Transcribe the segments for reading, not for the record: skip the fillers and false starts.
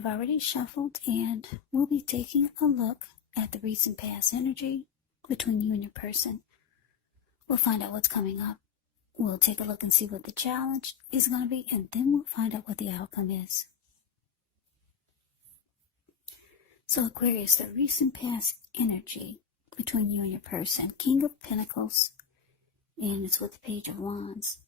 I've already shuffled, and we'll be taking a look at the recent past energy between you and your person. We'll find out what's coming up. We'll take a look and see what the challenge is going to be, and then we'll find out what the outcome is. So Aquarius, the recent past energy between you and your person. King of Pentacles, and it's with the Page of Wands.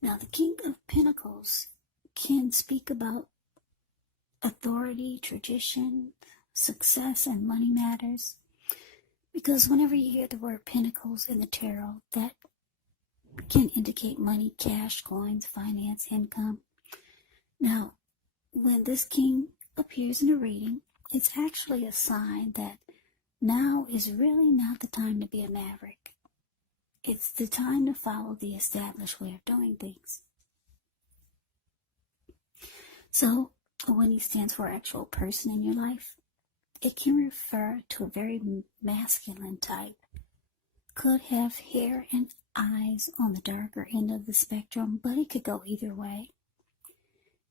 Now, the King of Pentacles can speak about authority, tradition, success, and money matters. Because whenever you hear the word pentacles in the tarot, that can indicate money, cash, coins, finance, income. Now, when this king appears in a reading, it's actually a sign that now is really not the time to be a maverick. It's the time to follow the established way of doing things. So, when he stands for actual person in your life, it can refer to a very masculine type. Could have hair and eyes on the darker end of the spectrum, but it could go either way.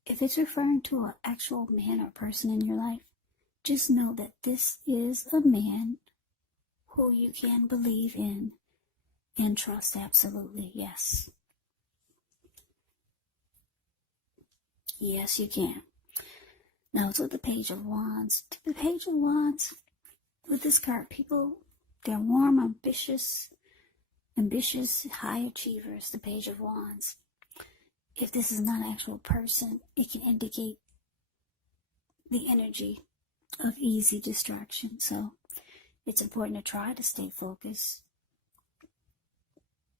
If it's referring to an actual man or person in your life, just know that this is a man who you can believe in and trust absolutely, yes. Yes, you can. Now, it's with the Page of Wands. The Page of Wands, with this card, people, they're warm, ambitious, high achievers, the Page of Wands. If this is not an actual person, it can indicate the energy of easy distraction. So, it's important to try to stay focused.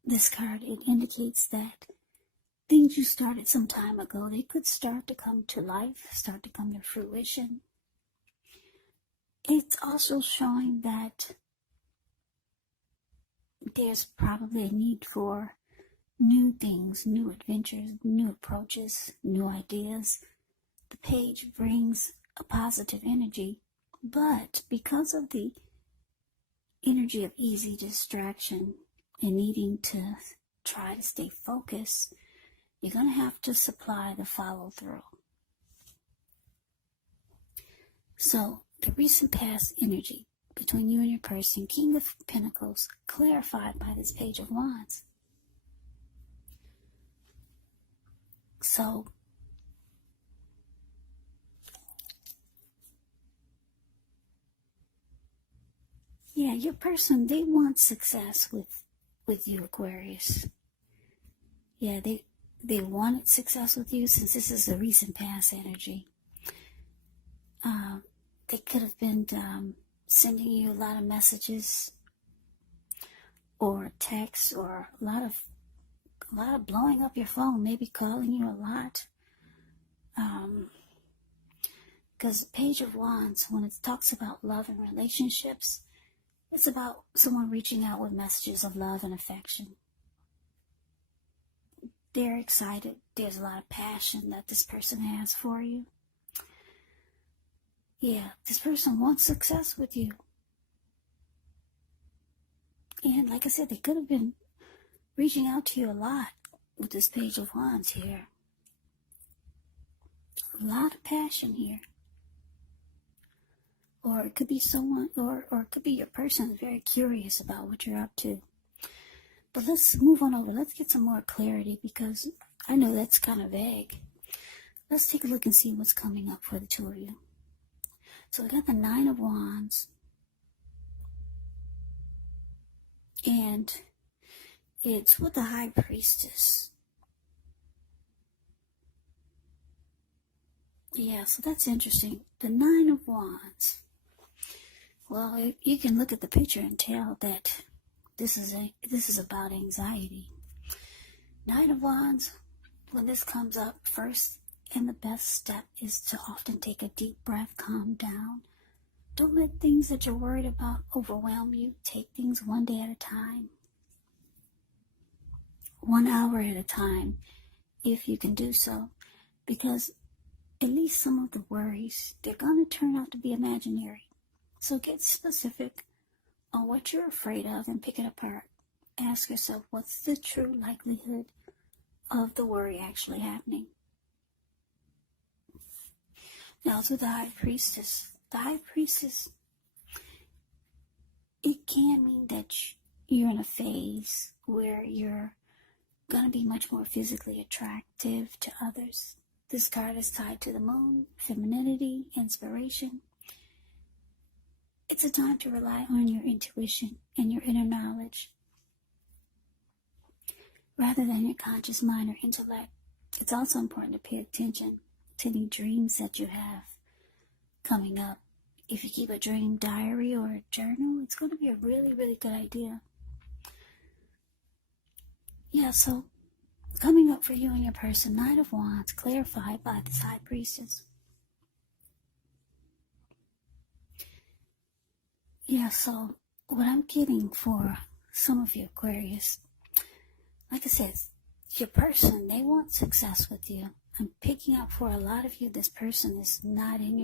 This card, it indicates that things you started some time ago, they could start to come to life, start to come to fruition. It's also showing that there's probably a need for new things, new adventures, new approaches, new ideas. The page brings a positive energy, but because of the energy of easy distraction and needing to try to stay focused, you're going to have to supply the follow-through. So, the recent past energy between you and your person, King of Pentacles, clarified by this Page of Wands. So, yeah, your person, they want success with you, Aquarius. Yeah, they wanted success with you since this is the recent past energy. They could have been sending you a lot of messages or texts, or a lot of blowing up your phone, maybe calling you a lot. Because Page of Wands, when it talks about love and relationships, it's about someone reaching out with messages of love and affection. They're excited. There's a lot of passion that this person has for you. Yeah, this person wants success with you. And like I said, they could have been reaching out to you a lot with this Page of Wands here. A lot of passion here. Or it could be someone, or it could be your person who's very curious about what you're up to. But let's move on over. Let's get some more clarity, because I know that's kind of vague. Let's take a look and see what's coming up for the two of you. So we got the Nine of Wands. And it's with the High Priestess. Yeah, so that's interesting. The Nine of Wands. Well, you can look at the picture and tell that this is about anxiety. Nine of Wands, when this comes up, first and the best step is to often take a deep breath, calm down. Don't let things that you're worried about overwhelm you. Take things one day at a time. 1 hour at a time, if you can do so. Because at least some of the worries, they're going to turn out to be imaginary. So get specific on what you're afraid of and pick it apart. Ask yourself, what's the true likelihood of the worry actually happening? Now to the High Priestess. The High Priestess, it can mean that you're in a phase where you're going to be much more physically attractive to others. This card is tied to the moon, femininity, inspiration. It's a time to rely on your intuition and your inner knowledge rather than your conscious mind or intellect. It's also important to pay attention to any dreams that you have coming up. If you keep a dream diary or a journal, it's going to be a really, really good idea. Yeah, so coming up for you and your person, Knight of Wands, clarified by this High Priestess. Yeah, so what I'm getting for some of you Aquarius, like I said, your person, they want success with you. I'm picking up for a lot of you, this person is not in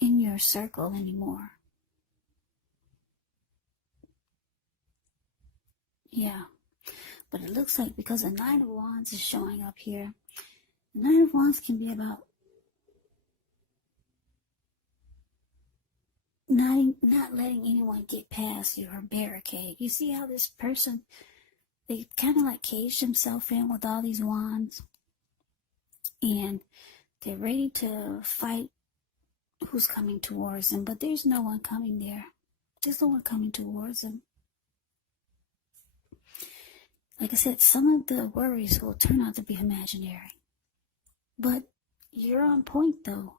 your circle anymore. Yeah, but it looks like because the Nine of Wands is showing up here, the Nine of Wands can be about not letting anyone get past you or barricade. You see how this person, they kind of like caged themselves in with all these wands, and they're ready to fight who's coming towards them, but there's no one coming there. There's no one coming towards them. Like I said, some of the worries will turn out to be imaginary, but you're on point though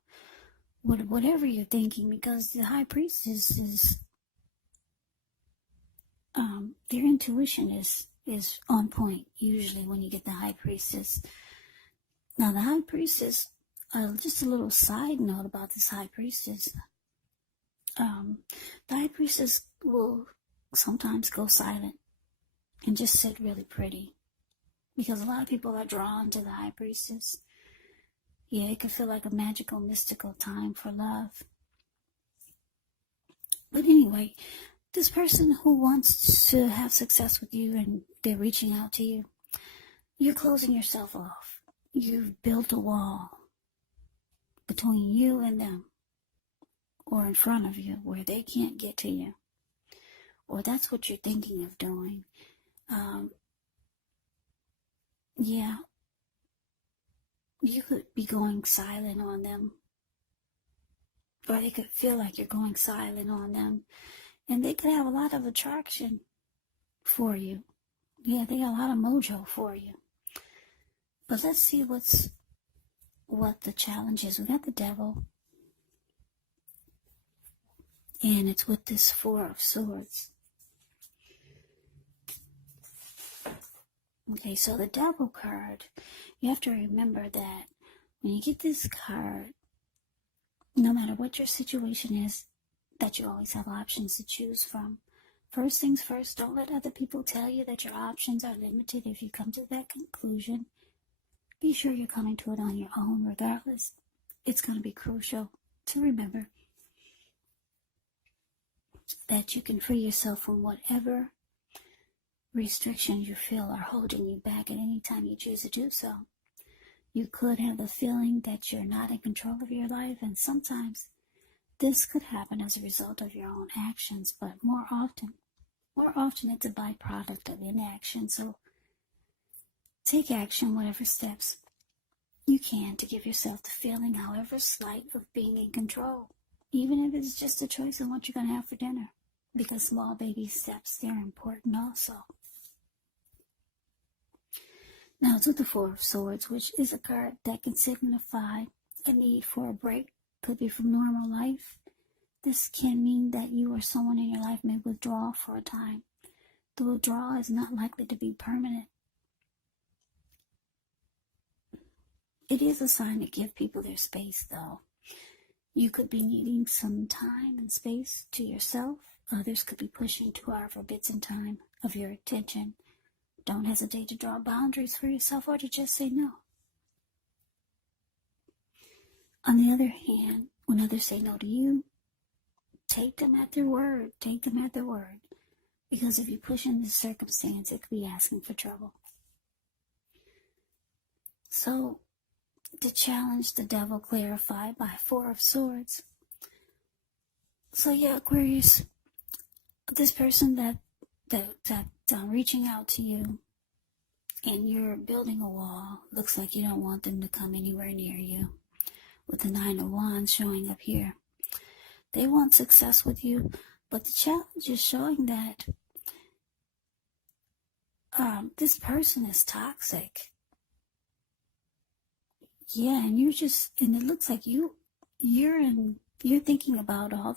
with whatever you're thinking, because the High Priestess is their intuition is on point usually when you get the High Priestess. Now the High Priestess, just a little side note about this High Priestess, the High Priestess will sometimes go silent and just sit really pretty, because a lot of people are drawn to the High Priestess. Yeah, it can feel like a magical, mystical time for love. But anyway, this person who wants to have success with you and they're reaching out to you, you're closing yourself off. You've built a wall between you and them, or in front of you, where they can't get to you. Or that's what you're thinking of doing. Yeah, you could be going silent on them, or they could feel like you're going silent on them, and they could have a lot of attraction for you. Yeah, they got a lot of mojo for you. But let's see what the challenge is. We got the Devil, and it's with this Four of Swords. Okay, so the Devil card, you have to remember that when you get this card, no matter what your situation is, that you always have options to choose from. First things first, don't let other people tell you that your options are limited. If you come to that conclusion, be sure you're coming to it on your own regardless. It's going to be crucial to remember that you can free yourself from whatever restrictions you feel are holding you back at any time you choose to do so. You could have the feeling that you're not in control of your life, and sometimes this could happen as a result of your own actions, but more often it's a byproduct of inaction. So take action, whatever steps you can, to give yourself the feeling, however slight, of being in control, even if it's just a choice of what you're going to have for dinner, because small baby steps, they're important also. Now it's with the Four of Swords, which is a card that can signify a need for a break. Could be from normal life. This can mean that you or someone in your life may withdraw for a time. The withdrawal is not likely to be permanent. It is a sign to give people their space, though. You could be needing some time and space to yourself. Others could be pushing too hard for bits and time of your attention. Don't hesitate to draw boundaries for yourself, or to just say no. On the other hand, when others say no to you, take them at their word. Take them at their word. Because if you push in this circumstance, it could be asking for trouble. So, The challenge, the devil clarified by Four of Swords. So yeah, Aquarius, this person that's reaching out to you and you're building a wall, looks like you don't want them to come anywhere near you. With the Nine of Wands showing up here. They want success with you, but the challenge is showing that this person is toxic. Yeah, and and it looks like you're thinking about all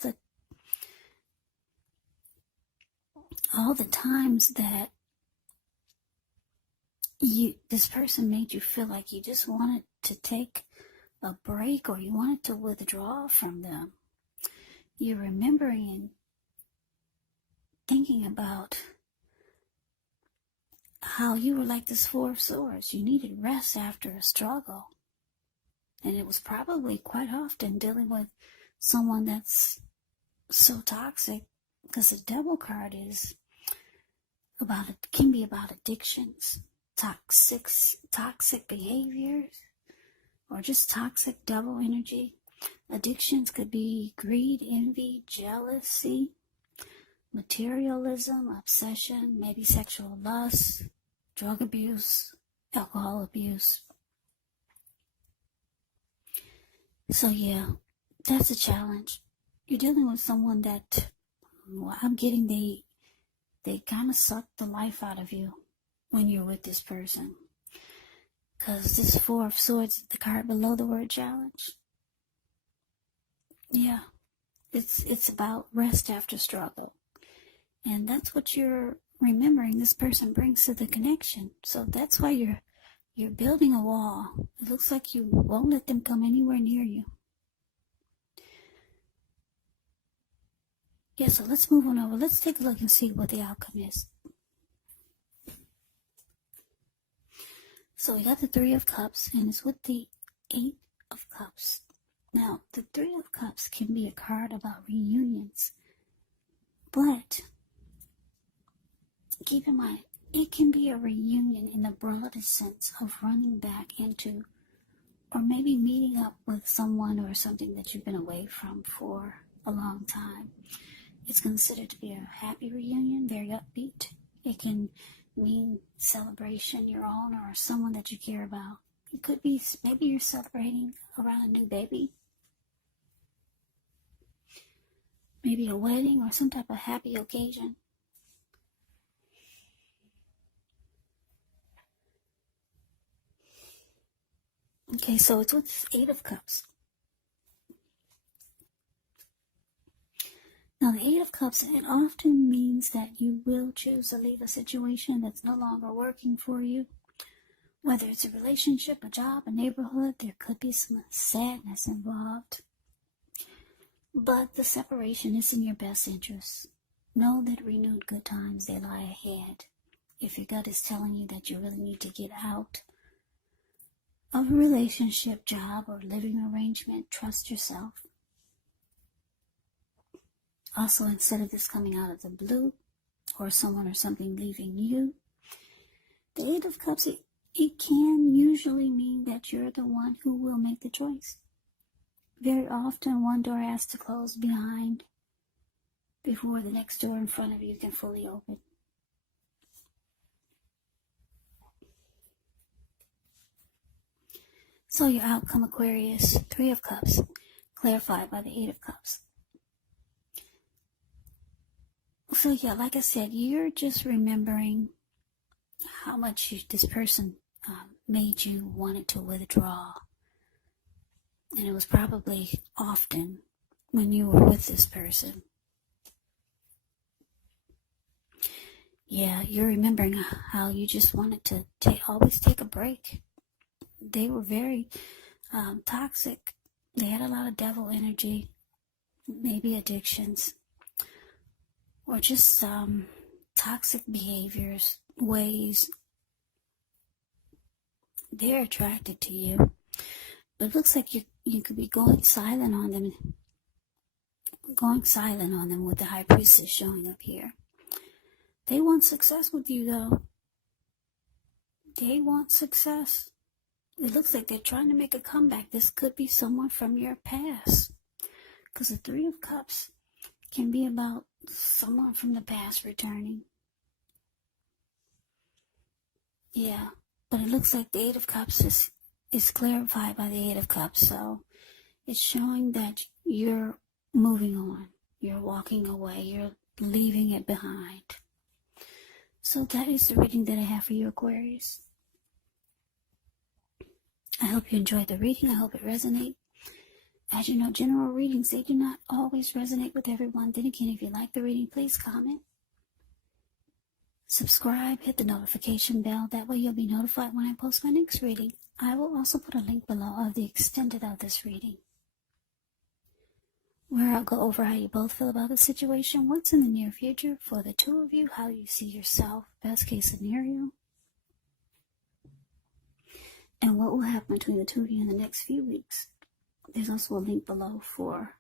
the times that this person made you feel like you just wanted to take a break, or you wanted to withdraw from them. You're remembering and thinking about how you were like this Four of Swords. You needed rest after a struggle. And it was probably quite often dealing with someone that's so toxic, because the Devil card can be about addictions, toxic behaviors, or just toxic devil energy. Addictions could be greed, envy, jealousy, materialism, obsession, maybe sexual lust, drug abuse, alcohol abuse. So yeah, that's a challenge. You're dealing with someone that, I'm getting, they kind of suck the life out of you when you're with this person. Because this Four of Swords, the card below the word challenge. Yeah, it's about rest after struggle. And that's what you're remembering this person brings to the connection. So that's why you're building a wall. It looks like you won't let them come anywhere near you. Yeah, so let's move on over. Let's take a look and see what the outcome is. So we got the Three of Cups, and it's with the Eight of Cups. Now, the Three of Cups can be a card about reunions, but keep in mind, it can be a reunion in the broadest sense of running back into, or maybe meeting up with someone or something that you've been away from for a long time. It's considered to be a happy reunion, very upbeat. It can mean celebration, your own or someone that you care about. It could be maybe you're celebrating around a new baby, maybe a wedding or some type of happy occasion. Okay, so it's with this Eight of Cups. Now, the Eight of Cups, it often means that you will choose to leave a situation that's no longer working for you. Whether it's a relationship, a job, a neighborhood, there could be some sadness involved. But the separation is in your best interest. Know that renewed good times, they lie ahead. If your gut is telling you that you really need to get out of a relationship, job, or living arrangement, trust yourself. Also, instead of this coming out of the blue, or someone or something leaving you, the Eight of Cups, it can usually mean that you're the one who will make the choice. Very often, one door has to close behind before the next door in front of you can fully open. So your outcome, Aquarius, Three of Cups, clarified by the Eight of Cups. So yeah, like I said, you're just remembering how much this person made you wanted to withdraw. And it was probably often when you were with this person. Yeah, you're remembering how you just wanted to always take a break. They were very toxic. They had a lot of devil energy, maybe addictions, or just toxic behaviors, ways. They're attracted to you. But it looks like you could be going silent on them with the High Priestess showing up here. They want success with you, though. They want success. It looks like they're trying to make a comeback. This could be someone from your past. Because the Three of Cups can be about someone from the past returning. Yeah, but it looks like the Eight of Cups is clarified by the Eight of Cups. So it's showing that you're moving on. You're walking away. You're leaving it behind. So that is the reading that I have for you, Aquarius. I hope you enjoyed the reading. I hope it resonates. As you know, general readings, they do not always resonate with everyone. Then again, if you like the reading, please comment. Subscribe, hit the notification bell. That way you'll be notified when I post my next reading. I will also put a link below of the extended of this reading, where I'll go over how you both feel about the situation, what's in the near future for the two of you, how you see yourself, best case scenario, and what will happen between the two of you in the next few weeks. There's also a link below for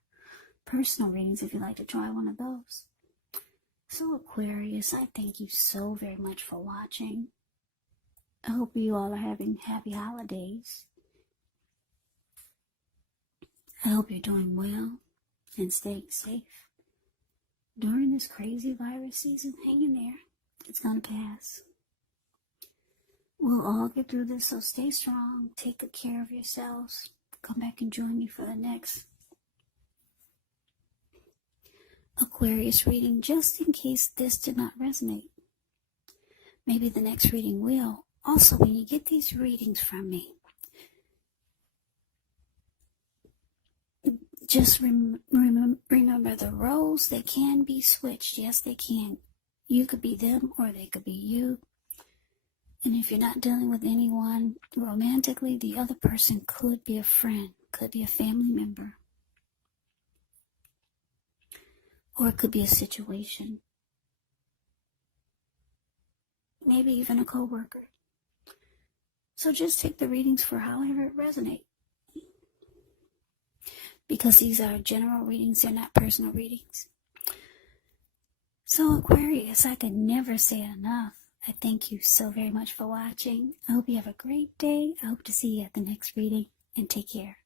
personal readings if you'd like to try one of those. So Aquarius, I thank you so very much for watching. I hope you all are having happy holidays. I hope you're doing well and staying safe during this crazy virus season. Hang in there. It's going to pass. We'll all get through this, so stay strong. Take good care of yourselves. Come back and join me for the next Aquarius reading, just in case this did not resonate. Maybe the next reading will. Also, when you get these readings from me, just remember the roles, they can be switched. Yes, they can. You could be them or they could be you. And if you're not dealing with anyone romantically, the other person could be a friend, could be a family member, or it could be a situation. Maybe even a coworker. So just take the readings for however it resonates. Because these are general readings, they're not personal readings. So Aquarius, I could never say it enough. I thank you so very much for watching. I hope you have a great day. I hope to see you at the next reading, and take care.